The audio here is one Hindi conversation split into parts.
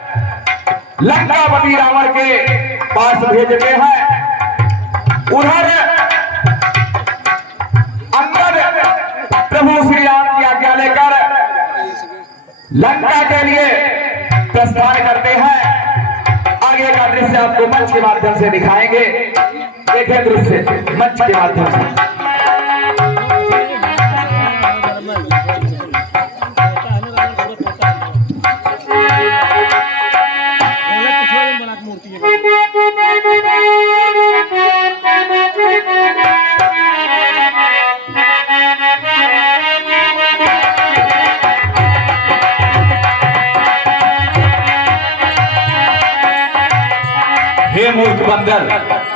लंकापति रावण के पास भेजते हैं। उधर अंगद प्रभु श्री राम की आज्ञा लेकर लंका के लिए प्रस्थान करते हैं। आगे का दृश्य आपको मंच के माध्यम से दिखाएंगे। देखें दृश्य मंच के माध्यम से। हे मूर्ख बंदर,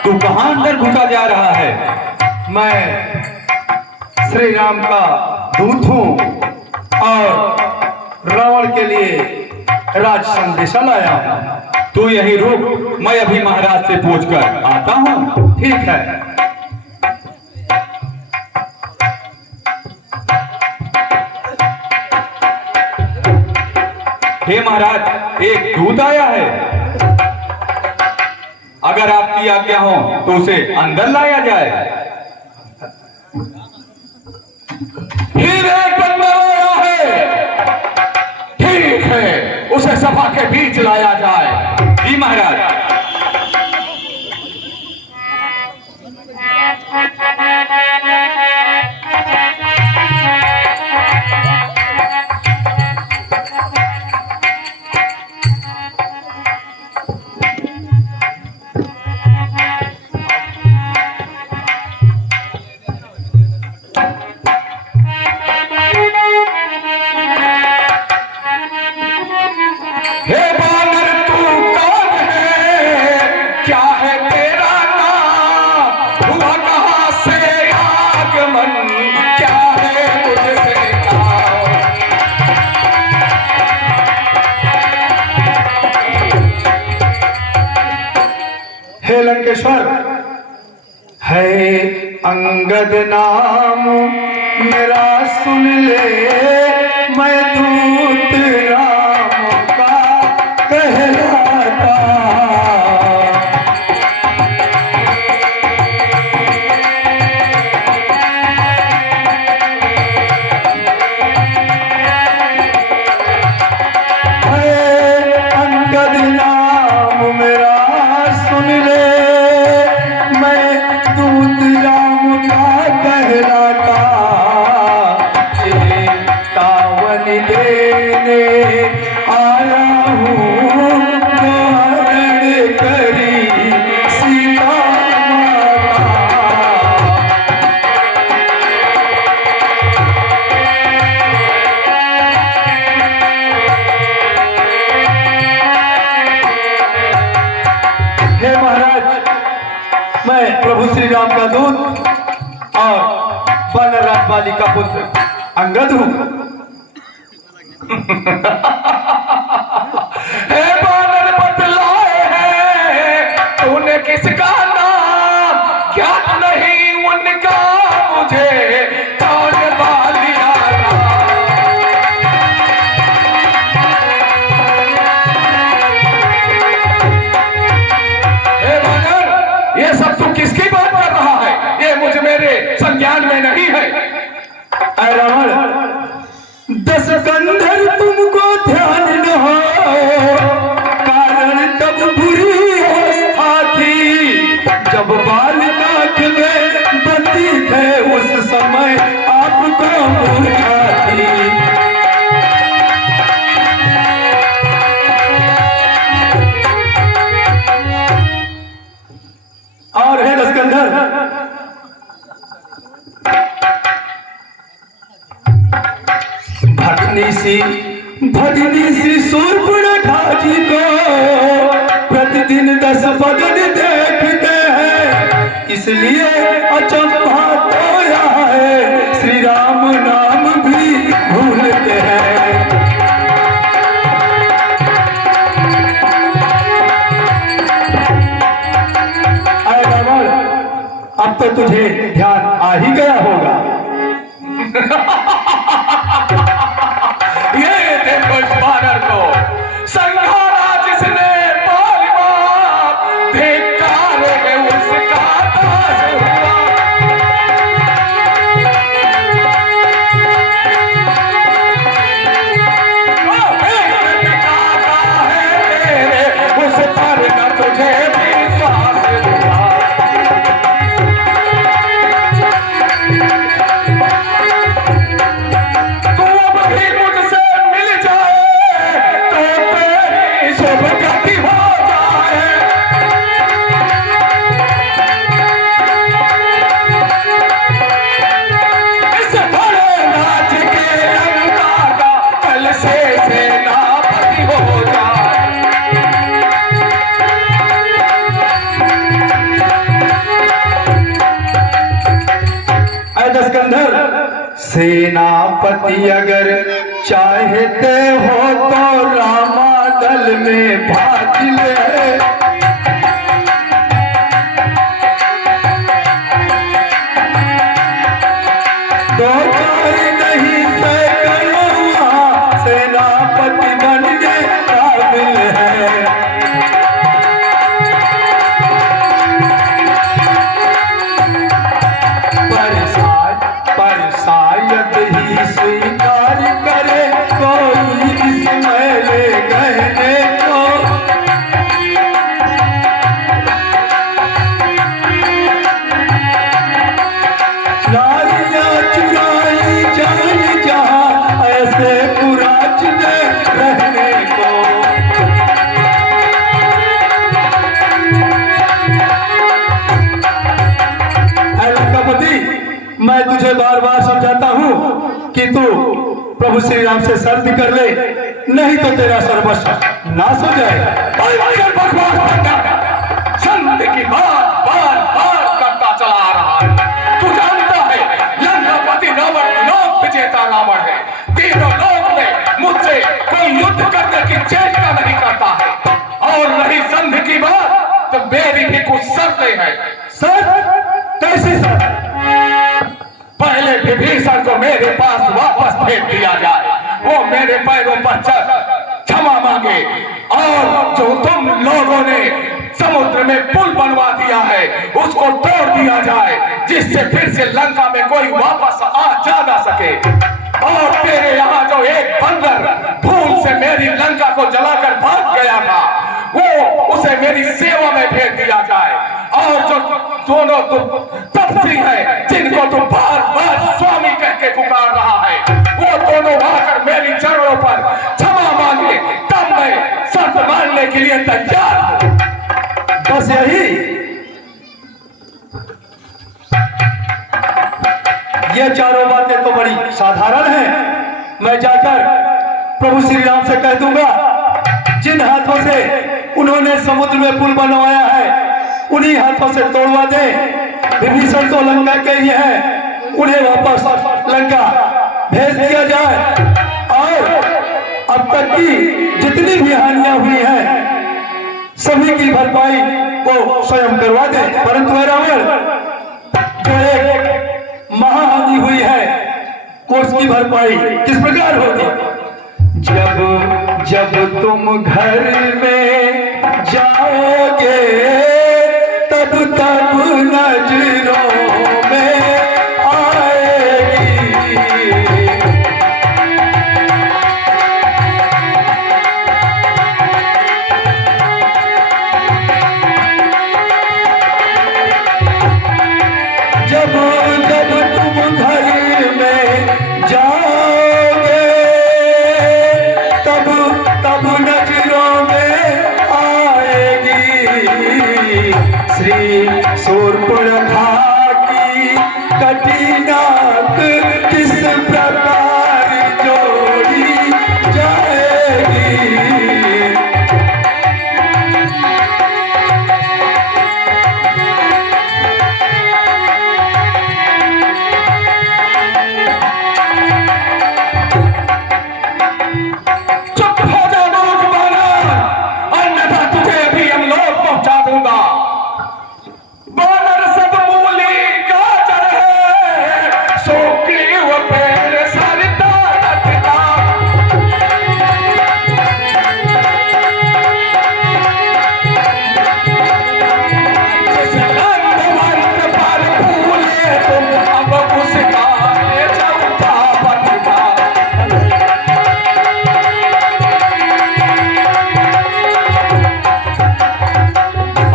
तू कहां अंदर घुसा जा रहा है? मैं श्री राम का दूत हूं और रावण के लिए राज संदेशा लाया हूं। तू यही रुक, मैं अभी महाराज से पूछकर आता हूं। ठीक है। हे महाराज, एक दूत आया है। अगर आपकी आज्ञा हो तो उसे अंदर लाया जाए। फिर एक बंदा आया है। ठीक है, उसे सभा के बीच लाया जाए। जी महाराज। हे बानर, तू कौन है? क्या है तेरा नाम? हुआ कहां से आगमन? क्या है मुझसे काम? हे लंकेश्वर, है अंगद नाम मेरा, सुन ले मैं दूत राम का कहलाता। है अंगद नाम मेरा, सुन ले मैं दूत राम का कहलाता। तावन देने आया हूँ, धारण करी सीता माता। हे महाराज, मैं प्रभु श्री राम का दूत और वानर राजवाली का पुत्र अंगद हूं। हे बानर, बतलाए हैं तूने किसका नाम? ज्ञात नहीं उनका मुझे, कौन बालिया नाम? हे बानर, ये सब तू किसकी बात कर रहा है? ये मुझ मेरे संज्ञान में नहीं है। ऐ रावण, दस कंधर तुमको ध्यान न हो, कारण तब बुरी अवस्था थी जब बालनाथ में बंदी थे, उस समय आपको मूर्छा थी। और है दस कंधर, भगनी सी सूर्पणखा जी को प्रतिदिन 10 बदन देखते हैं, इसलिए अचंभा खोया है, श्री राम नाम भी भूलते हैं। अब तो तुझे ध्यान आ ही गया होगा। ये देखो इस बानर को, संहारा सेनापति अगर चाहते हो तो रामादल में भाग ले। दो चार नहीं सैकड़ों सेनापति बनने काबिल है। पर शायद ही स्वीकार करे कोई इस मैले गहने को। नारियां चुराई जाए जहां ऐसे कुराज में रहने को। मैं तुझे बार बार समझाता हूँ कि तू प्रभु श्री राम से शर्त कर ले, नहीं तो तेरा सर्वस्व नाश हो जाएगा। संत की बात बार बार करता चला आ रहा है। तू जानता है लंकापति रावण लोक विजेता रावण है। तीनों लोक में मुझसे कोई युद्ध करने की चेष्टा नहीं करता है। और रही संधि की बात तो मेरी भी कुछ शर्तें हैं। सर कैसी सर? पहले विभीषण को मेरे पास वापस भेज दिया जाए, वो मेरे पैरों पर चढ़ क्षमा मांगे। और जो तुम लोगों ने समुद्र में पुल बनवा दिया है उसको तोड़ दिया जाए, जिससे फिर से लंका में कोई वापस आ जा ना सके। और तेरे यहाँ जो एक बंदर भूल से मेरी लंका को जलाकर भाग गया था, वो उसे मेरी सेवा में भेज दिया जाए। और जो दोनों तुम तपस्वी है जिनको तुम बार बार स्वामी कह के पुकार रहा है, वो दोनों आकर मेरी चरणों पर क्षमा मांगे, तब मैं शर्त मानने के लिए तैयार हूं। बस यही? ये चारों बातें तो बड़ी साधारण हैं। मैं जाकर प्रभु श्री राम से कह दूंगा, जिन हाथों से उन्होंने समुद्र में पुल बनवाया है उन्हीं हाथों से तोड़वा दे। विभीषण तो लंका के ही हैं, उन्हें वापस लंका भेज दिया जाए। और अब तक की जितनी भी हानियां हुई हैं सभी की भरपाई वो स्वयं करवा दे। परंतु रावण, जो एक महाहानि हुई है उसकी भरपाई किस प्रकार होगी? जब तुम घर में जाओगे तब नजरों में आएगी। जब तुम घर में जाओगे तब नजरों में आएगी। श्री शूर्पणखा की कठिनाक किस प्रकार जोड़ी जाएगी। चुप हो जा मूर्ख बानर, अन्यथा तुझे भी हम लोग पहुंचा दूंगा। बानर सब मूली गाजर है, सुग्रीव पेड़ सरिता लटका। जिस गंधवंत पर फूले तुम अब उसका चौथा पटका।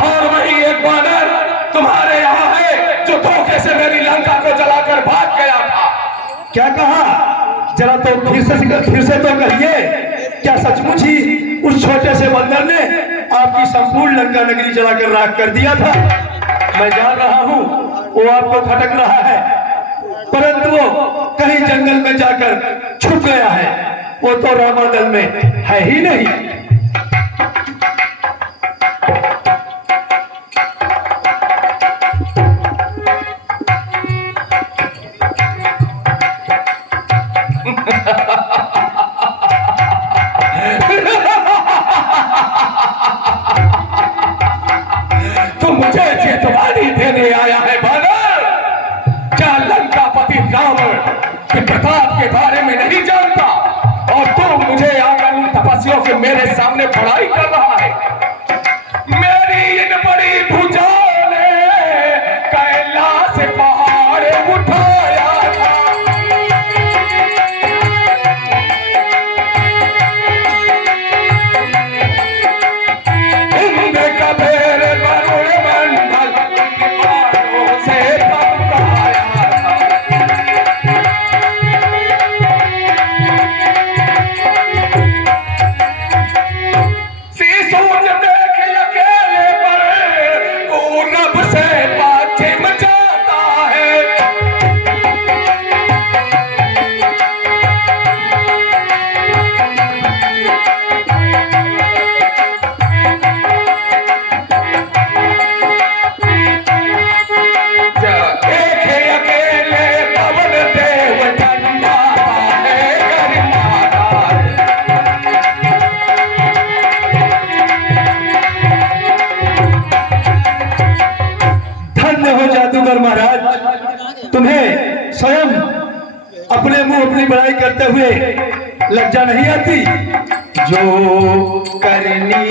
और वही एक बानर तुम्हारे यहाँ है जो धोखे से मेरी लंका को जलाकर भाग गया था। क्या कहा? जरा तो फिर से तो कहिए, क्या सचमुच ही उस छोटे से बंदर ने आपकी संपूर्ण लंका नगरी जलाकर राख कर दिया था? मैं जान रहा हूँ वो आपको खटक रहा है, परंतु वो कहीं जंगल में जाकर छुप गया है। वो तो रामादल में है ही नहीं। रोज मेरे सामने पढ़ाई कर रहा है। मेरी इन बड़ी भुजाओं ने कैलाश पहाड़ उठाया था। इंद्र कबीर वरुण मंडल इन बाणों से तमकाया था। सूरज देख अकेले पर पूरब से पश्चिम जाता है। देखे अकेले पवन देव ठंडा है गरिमाता है। धन्य हो जादूगर महाराज, तुम्हें स्वयं अपने मुंह अपनी बड़ाई करते हुए लज्जा नहीं आती? जो करने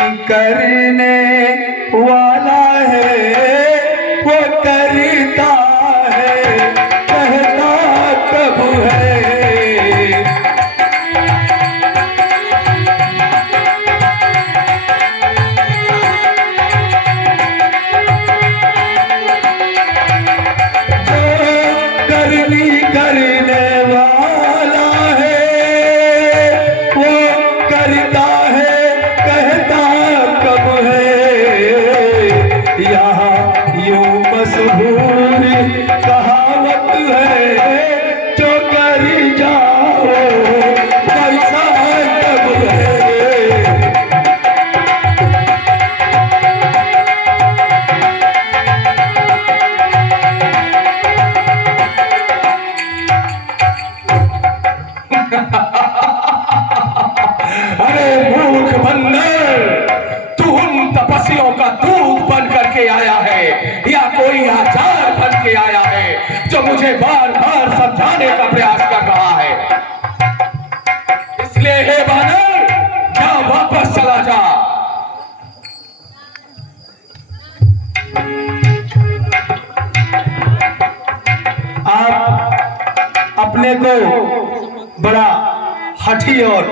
वाला है वो करता है, कहता कब है। करने वाला है वो करता है, कहता कब है। यहाँ यूं मशहूर कहावत है, जो कर जाओ कैसा कब है। अरे मूर्ख बंदर, तू उन तपस्वियों का दूत बन करके आया है या कोई आचार बन के आया है जो मुझे बार बार समझाने का प्रयास कर रहा है? इसलिए हे बानर, जा वापस चला जा। आप अपने को बड़ा हठी और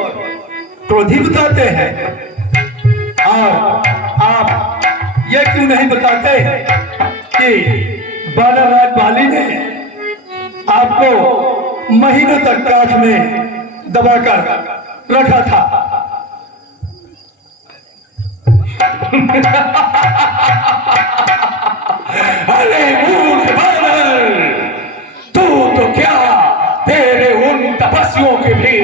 क्रोधी बताते हैं, और आप ये क्यों नहीं बताते कि बालाराज बाली ने आपको महीनों तक काठ में दबाकर रखा था? अरे मूर्ख बानर, तू तो क्या, तेरे उन तपस्वियों की भी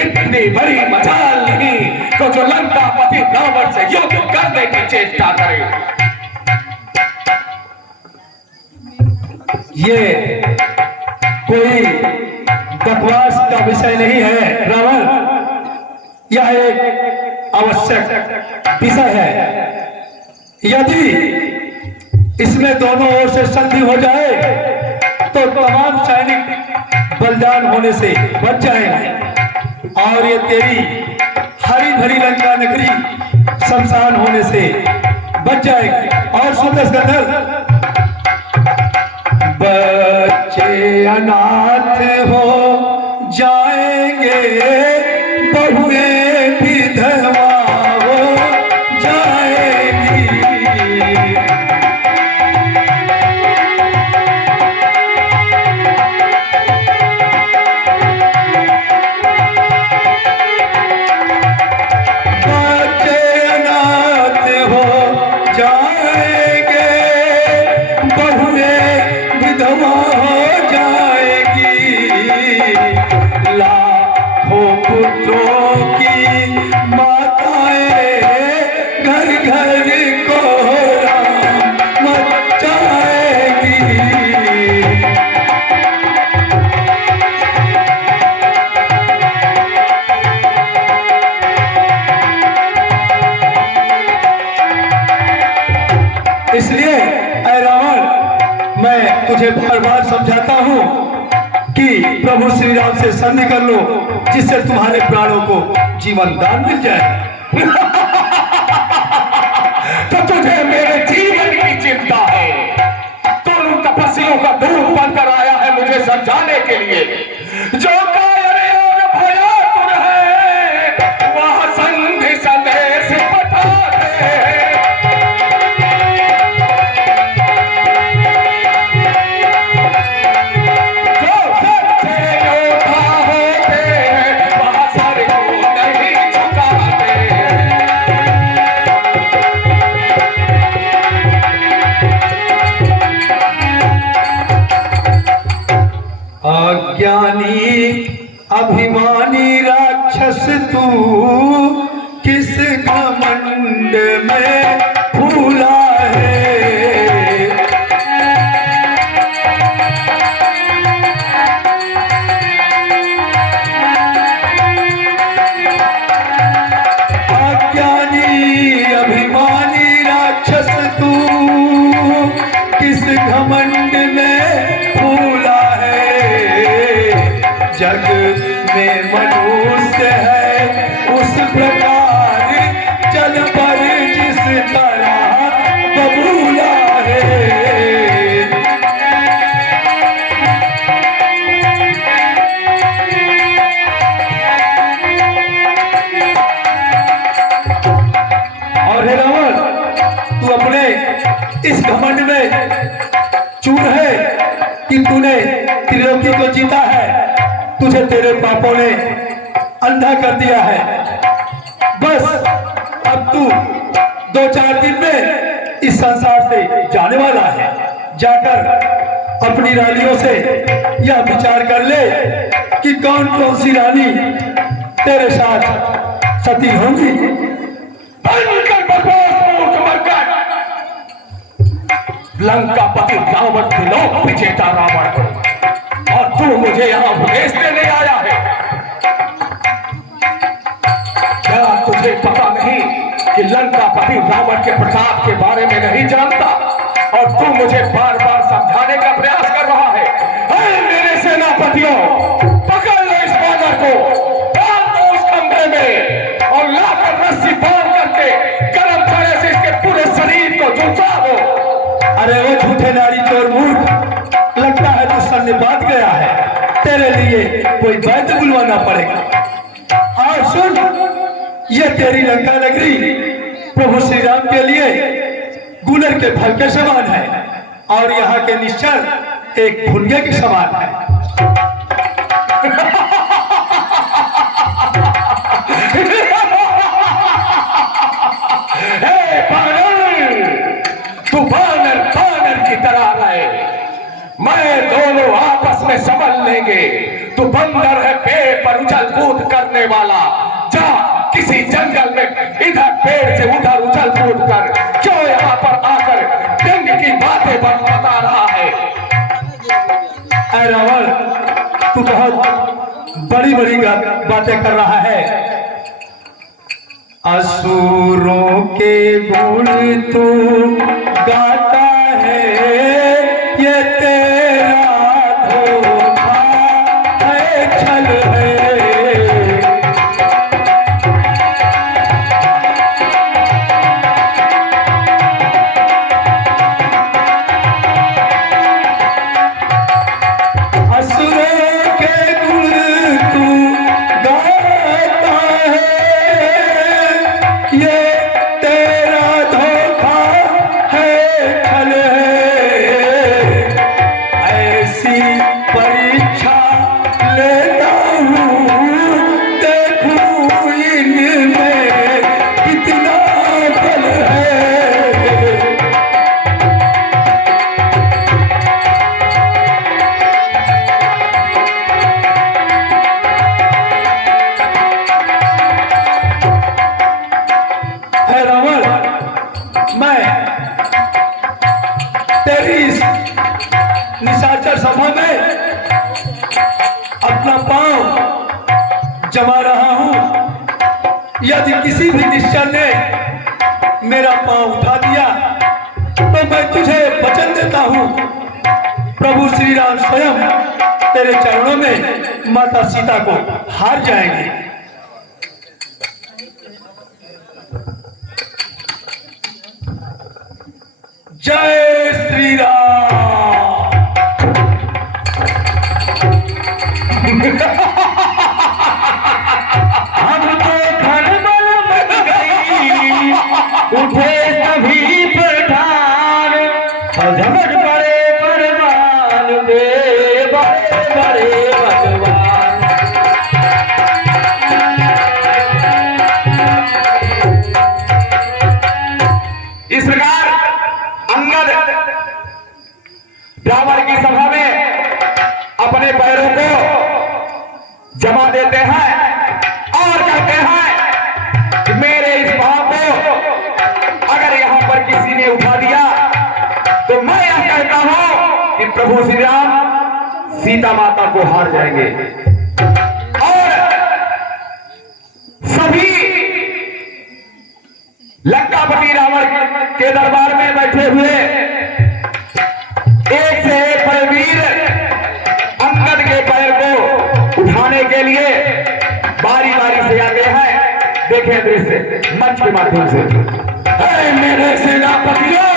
इतनी बड़ी मजाल नहीं तो जो लंकापति रावण से युद्ध करने की चेष्टा करे। ये कोई बकवास का विषय नहीं है रावण, यह एक आवश्यक विषय है। यदि इसमें दोनों ओर से संधि हो जाए तो तमाम सैनिक बलिदान होने से बच जाएंगे, और ये तेरी हरी भरी लंका नगरी शमशान होने से बच जाएगी। और सुंदर स्कंदर, बच्चे अनाथ हो जाएंगे, बहुएं विधवा हो जाएंगी। बच्चे अनाथ हो जाएंगे, बहुएं विधवा हो जाएगी। लाखों पुत्रों की माताएं घर घर को मचाएगी। इसलिए ऐ रावण, मैं तुझे बार बार समझाता हूं कि प्रभु श्री राम से संधि कर लो, जिससे तुम्हारे प्राणों को जीवन दान मिल जाए। तो तुझे मेरे जीवन की चिंता है। तो उन तपस्वियों का दूत बनकर आया है मुझे समझाने के लिए। जो कायर और भयातुर है वह संधि संदेश पठा दे। जो सच्चे योद्धा होते हैं वह सर को नहीं झुकाते। अज्ञानी अभिमानी राक्षस तू किस घमंड में फूला है। अज्ञानी अभिमानी राक्षस तू किस घमंड में फूला है। जग में मनुष्य है उस प्रकार जल पर जिस तरह बबूला है। और हे रावण, तू अपने इस घमंड में चूर है कि तूने त्रिलोकी को जीता है। तुझे तेरे पापों ने अंधा कर दिया है। बस अब तू 2-4 दिन में इस संसार से जाने वाला है। जाकर अपनी रानियों से यह विचार कर ले कि कौन कौन सी रानी तेरे साथ सती होंगी। भयंकर बकवास मूर्ख मरकट। लंका पति रावण त्रिलोक विजेता रावण को और तू मुझे यहाँ उपदेश देने आया है। क्या तुझे पता नहीं कि लंका पति रावण के प्रताप के बारे में नहीं जानता और तू मुझे बार बार समझाने का प्रयास कर रहा है। हे मेरे सेनापतियों, पकड़ लो इस बानर को, डाल दो उस खंभे में और लाकर रस्सी बांध करके गर्म चढ़े से इसके पूरे शरीर को झुलसा दो। अरे वो झूठे नारी चोर मूर्ख, लगता है तू सन्ने बात गया है। तेरे लिए कोई वैद्य बुलवाना पड़ेगा। और सुन, ये तेरी लंका नगरी प्रभु श्री राम के लिए गुलर के फल के समान है और यहाँ के निश्चल एक भुनगे के समान है। हे बानर, तू बानर बानर की तरह रहे, मैं दोनों आपस में समझ लेंगे। तू बंदर है पेड़ पर उछल कूद करने वाला। जा किसी जंगल में इधर पेड़ से उधर उछल कूद कर क्यों यहाँ पर आकर व्यंग की बातें बता रहा है। अरे रावण, तू बहुत बड़ी बड़ी बातें कर रहा है। असुरों के गुण तू गाता है, ये तेरा धोखा है, छल है। असुरों के गुण तू गाता है, ये तेरा धोखा है, छल है। ऐसी परीक्षा लेता हूँ, देखूं इनमें कितना बल है। है रावण, मैं तेरी इस निशाचर सभा में अपना पांव जमा रहा हूं। यदि किसी भी निश्चल ने मेरा पांव उठा दिया तो मैं तुझे वचन देता हूं, प्रभु श्री राम स्वयं तेरे चरणों में माता सीता को हार जाएंगे। जय श्री राम। हम तो खलबल मच गई, उठे सभी पठान, झमट पड़े परवान पे बड़े बड़े भगवान। इस प्रकार अंगद रावण की सभा में अपने पैरों को जमा देते हैं और कहते हैं कि मेरे इस भाव को अगर यहां पर किसी ने उठा दिया तो मैं यह कहता हूं कि प्रभु श्री राम सीता माता को हार जाएंगे। और सभी लंकापति रावण के दरबार में बैठे हुए एक से एक बलवीर अंगद के पैर को उठाने के लिए बारी बारी से आते हैं। देखें दृश्य मंच के माध्यम से। मेरे सेनापतियों,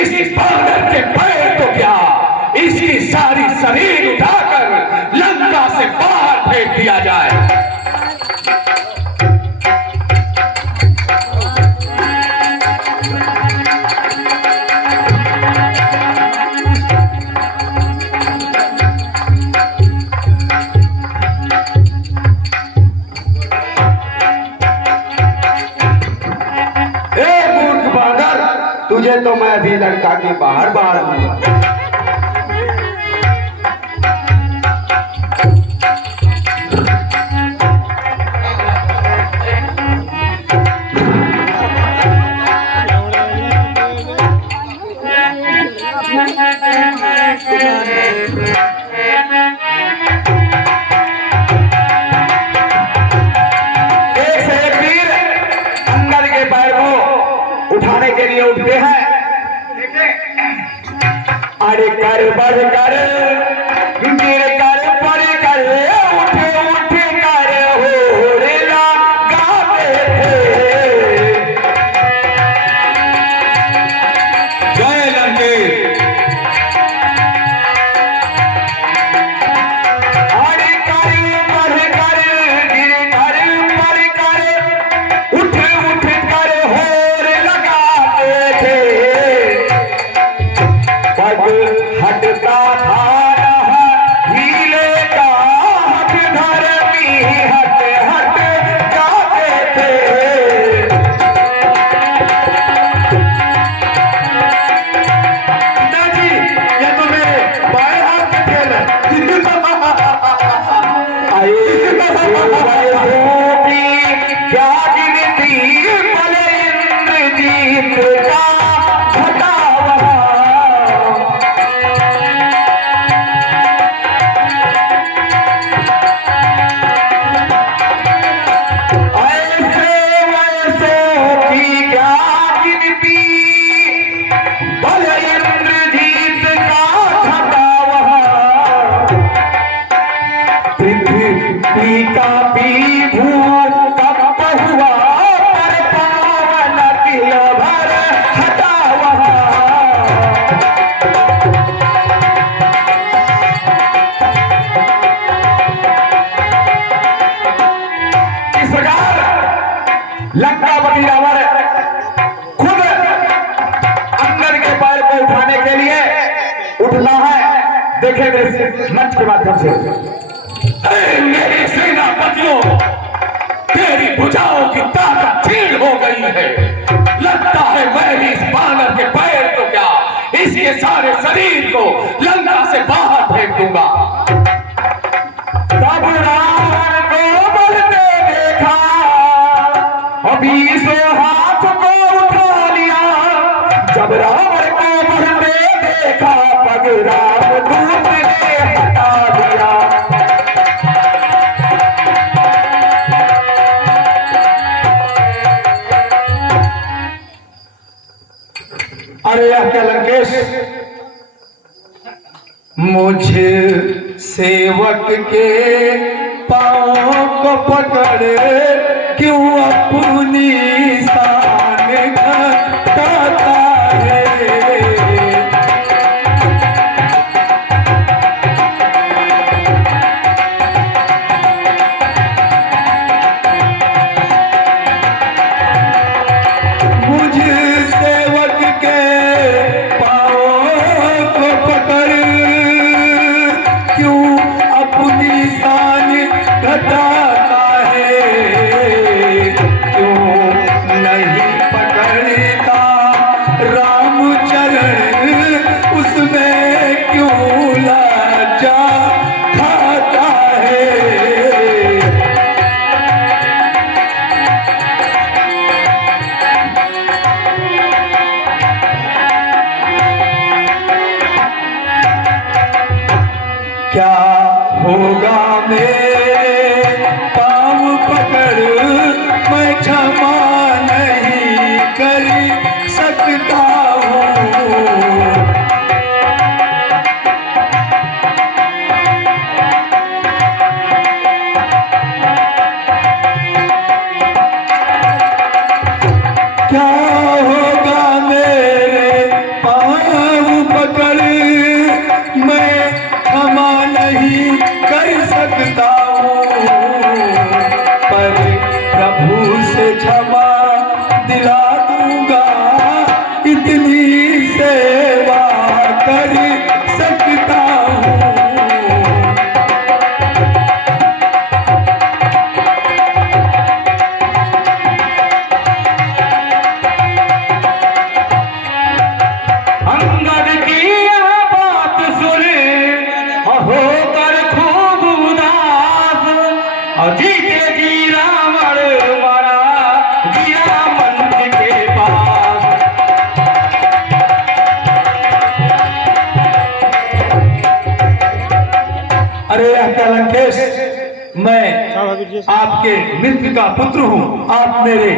इस बानर के पैर तो क्या, इसकी सारी शरीर उठाकर लंका से बाहर फेंक दिया जाए। तुझे तो मैं अभी लंका के बाहर दूंगा। उठाने के लिए उठते हैं। अरे कर बढ़ कर गिर कर पड़ कर उठ उठ कर हो रे गाते थे। जय लंकेश। अरे कर बढ़ कर गिर कर पड़ कर उठ उठ कर हो हटता था हीले का हट धर्मी हट हट जाते थे। जी, ये तो मेरे बाएं हाथ का खेल है। क्या गिनती बोले इंद्रजीत का घटा का भी भूल कब हुआ पर पावन किलो भर हटा इस प्रकार लंकापति रावण खुद अंगद के पैर को उठाने के लिए उठना है। देखे दृश्य मंच के माध्यम से। मेरे सेनापतियों, तेरी भुजाओं की ताकत छीन हो गई है। लगता है मैं इस बानर के पैर तो क्या, इसके सारे शरीर को लंका से बाहर फेंक दूंगा। तब रावण को बढ़ते देखा, अभी से हाथ को उठा लिया। जब रावण को बढ़ते देखा, पग रामदूत ने हटा दिया। अरे यह क्या लंकेश, मुझे सेवक के पांव को पकड़े क्यों अपनी शान घटाता है। क्या होगा मेरे पाँव पकड़ मैं क्षमा नहीं कर सकता हूँ। क्या होगा मेरे पाँव पकड़ मैं क्षमा नहीं कर सकता हूँ, पर प्रभु से क्षमा दिला दूंगा, इतनी सेवा कर सकता हूँ। अंगद की यह बात सुन होकर खूब उदास, जीते जी रावण मारा दिया मंच के पास। अरे क्या लंकेश, मैं आपके मित्र का पुत्र हूँ, आप मेरे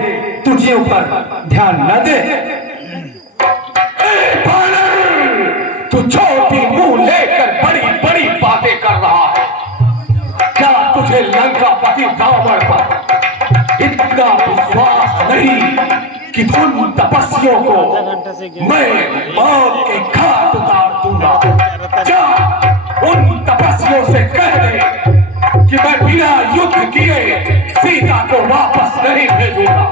तुझियों पर ध्यान न दे। तू छोटी मुंह लेकर बड़ी बड़ी बातें कर रहा है। क्या तुझे लंकापति रावण पर इतना विश्वास नहीं कि उन तपस्वियों को मैं मौत के घाट उतार दूंगा? जा उन तपस्वियों से कह दे कि मैं बिना युद्ध किए सीता को वापस नहीं भेजूंगा।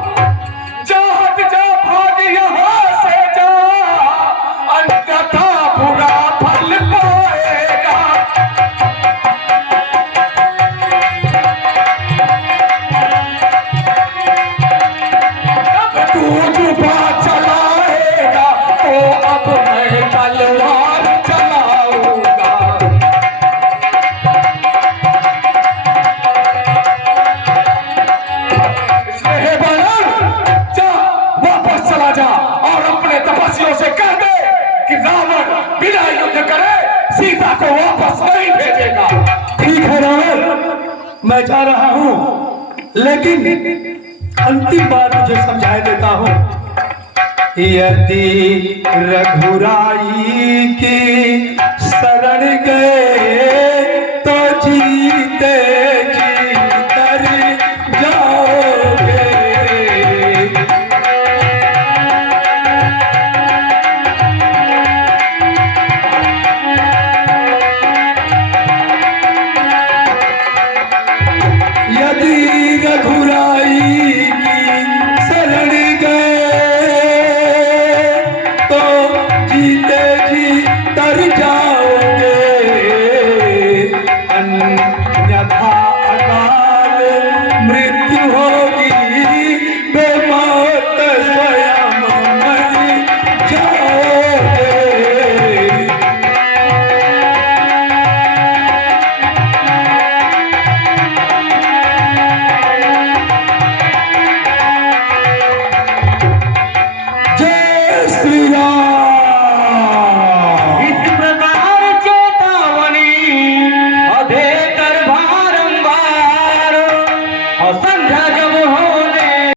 जा हट जा, भाग यहाँ से जा, अन्यथा बुरा फल पाएगा। अब तू जुबा चलाएगा तो अब मैं तलवार चलाऊंगा। इसलिए बलर, जा वापस चला जा और अपने तपस्वियों से कह दे कि रावण बिना युद्ध करे सीता को वापस नहीं भेजेगा। ठीक है रावण, मैं जा रहा हूँ, लेकिन अंतिम बात मुझे समझाए देता हूँ। यदि रघुराई की शरण गए